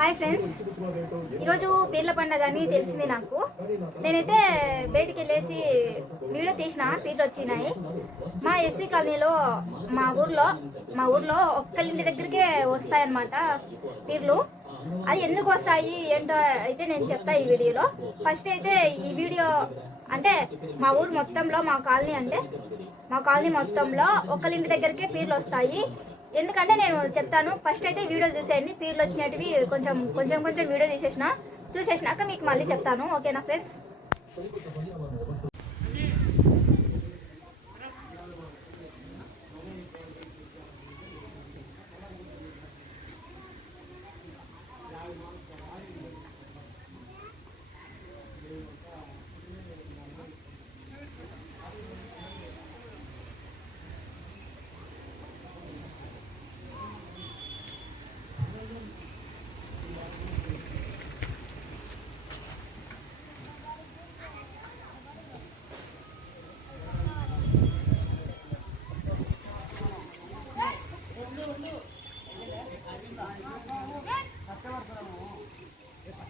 Hi friends ఈరోజు పీర్ల పండగ అని తెలిసింది నాకు. నేనైతే బయటికి వెళ్ళేసి వీడియో తీసిన పీర్లు వచ్చినాయి. మా ఎస్సీ కాలనీలో మా ఊర్లో మా ఊర్లో ఒక్కళ్ళింటి దగ్గరికే వస్తాయన్నమాట పీర్లు. అది ఎందుకు వస్తాయి ఏంటో అయితే నేను చెప్తా ఈ వీడియోలో. ఫస్ట్ అయితే ఈ వీడియో అంటే మా ఊరు మొత్తంలో మా కాలనీ అంటే మా కాలనీ మొత్తంలో ఒక్కళ్ళింటి దగ్గరికే పీర్లు వస్తాయి. ఎందుకంటే నేను చెప్తాను ఫస్ట్ అయితే వీడియో చూసేయండి. పీర్లు వచ్చినవి కొంచెం కొంచెం కొంచెం వీడియో తీసేసిన చూసేసినాక మీకు మళ్ళీ చెప్తాను. ఓకేనా friends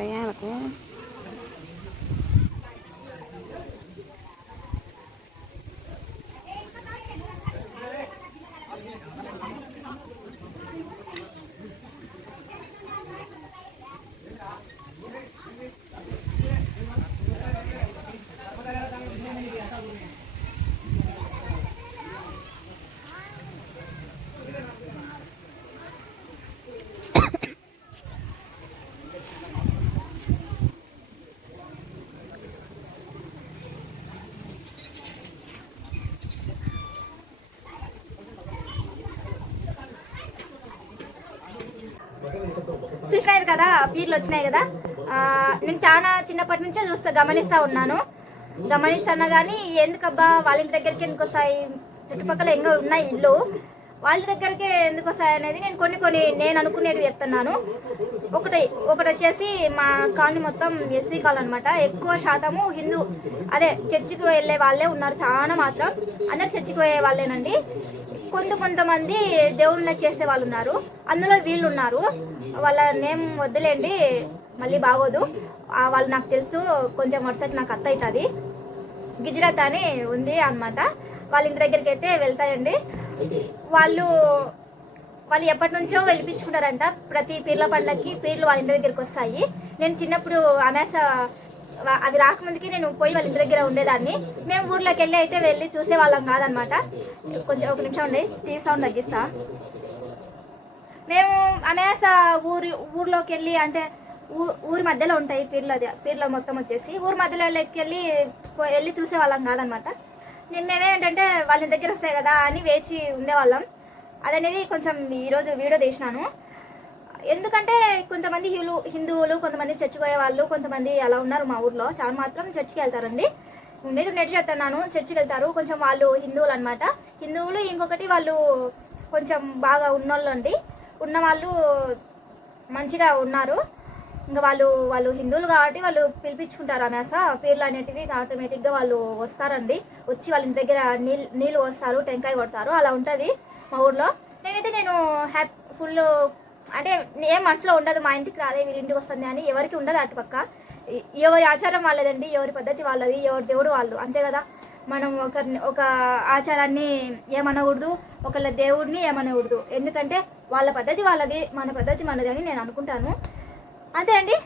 நிறையா இருக்கும் చూసినారు కదా పీర్లు వచ్చినాయి కదా. నేను చాలా చిన్నప్పటి నుంచే చూస్తా గమనిస్తా ఉన్నాను. గమనించన్నా కానీ ఎందుకబ్బా వాళ్ళ ఇంటి దగ్గరికి ఎందుకు వస్తాయి? చుట్టుపక్కల ఎంగో ఉన్నాయి ఇల్లు. వాళ్ళ దగ్గరకే ఎందుకు వస్తాయి అనేది నేను కొన్ని కొన్ని నేను అనుకునేవి చెప్తున్నాను. ఒకటి ఒకటి వచ్చేసి మా కాలనీ మొత్తం ఎస్సీ కాలనీ అనమాట ఎక్కువ శాతము హిందూ అదే చర్చికి వెళ్ళే వాళ్ళే ఉన్నారు చాలా మాత్రం. అందరు చర్చికి పోయే వాళ్ళేనండి. కొంత కొంతమంది దేవుళ్ళకి చేసే వాళ్ళు ఉన్నారు. అందులో వీళ్ళు ఉన్నారు. వాళ్ళ నేమ్ వద్దులేండి మళ్ళీ బాగోదు. వాళ్ళు నాకు తెలుసు కొంచెం వరుసకి నాకు అత్త అవుతుంది. గిజరాత్ అని ఉంది అన్నమాట. వాళ్ళ ఇంటి దగ్గరికి అయితే వెళ్తాయండి. వాళ్ళు వాళ్ళు ఎప్పటి నుంచో వెళ్ళిపించుకుంటారంట ప్రతి పీర్ల పండ్లకి పీర్లు వాళ్ళ ఇంటి దగ్గరికి వస్తాయి. నేను చిన్నప్పుడు అమెస అవి రాకముందుకి నేను పోయి వాళ్ళ ఇంటి దగ్గర ఉండేదాన్ని. మేము ఊర్లోకి వెళ్ళి అయితే వెళ్ళి చూసేవాళ్ళం కాదనమాట. కొంచెం ఒక నిమిషం ఉండే టీవీ సౌండ్ తగ్గిస్తా. మేము అమెస ఊరి ఊర్లోకి వెళ్ళి అంటే ఊ- ఊరి మధ్యలో ఉంటాయి పీర్ల పీర్ల మొత్తం వచ్చేసి. ఊరి మధ్యలో వెళ్ళి వెళ్ళి చూసేవాళ్ళం కాదనమాట. నేను మేమేంటంటే వాళ్ళ దగ్గర వస్తాయి కదా అని వేచి ఉండేవాళ్ళం. అదనేది కొంచెం ఈరోజు వీడియో తీసినాను. ఎందుకంటే కొంతమంది హిలు హిందువులు కొంతమంది చర్చికి పోయే వాళ్ళు కొంతమంది అలా ఉన్నారు మా ఊర్లో. చాలా మాత్రం చర్చికి వెళ్తారండి. నేను నెట్ చెప్తున్నాను చర్చికి వెళ్తారు. కొంచెం వాళ్ళు హిందువులు అనమాట హిందువులు ఇంకొకటి వాళ్ళు కొంచెం బాగా ఉన్నోళ్ళు అండి. ఉన్న వాళ్ళు మంచిగా ఉన్నారు. ఇంకా వాళ్ళు వాళ్ళు హిందువులు కాబట్టి వాళ్ళు పిలిపించుకుంటారు ఆ మేస పేర్లు అనేటివి ఆటోమేటిక్గా వాళ్ళు వస్తారండి. వచ్చి వాళ్ళ దగ్గర నీళ్ళు నీళ్ళు వస్తారు టెంకాయ కొడతారు. అలా ఉంటుంది మా ఊర్లో. నేనైతే నేను హ్యాపీ ఫుల్ అంటే ఏం మనసులో ఉండదు మా ఇంటికి రాదే వీళ్ళ ఇంటికి వస్తుంది అని ఎవరికి ఉండదు అటుపక్క ఎవరి ఆచారం వాళ్ళదండి ఎవరి పద్ధతి వాళ్ళది ఎవరి దేవుడు వాళ్ళు. అంతే కదా? మనం ఒకరిని ఒక ఆచారాన్ని ఏమనకూడదు ఒకళ్ళ దేవుడిని ఏమనకూడదు. ఎందుకంటే వాళ్ళ పద్ధతి వాళ్ళది మన పద్ధతి మనది అని నేను అనుకుంటాను. అంతే అండి.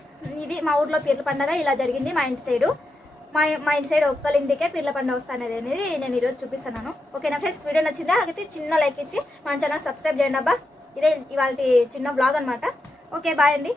ఇది మా ఊర్లో పీర్ల పండగ ఇలా జరిగింది మా ఇంటి సైడు. మా మా ఇంటి సైడ్ ఒక్కళ్ళ ఇంటికే పీర్ల పండుగ వస్తానది అనేది నేను ఈరోజు చూపిస్తున్నాను. ఓకేనా ఫ్రెండ్స్? వీడియో నచ్చిందా? అయితే చిన్న లైక్ ఇచ్చి మన ఛానల్ సబ్స్క్రైబ్ చేయండి అబ్బా. ఇదే ఇవాళ చిన్న బ్లాగ్ అనమాట ఓకే బాయ్ అండి.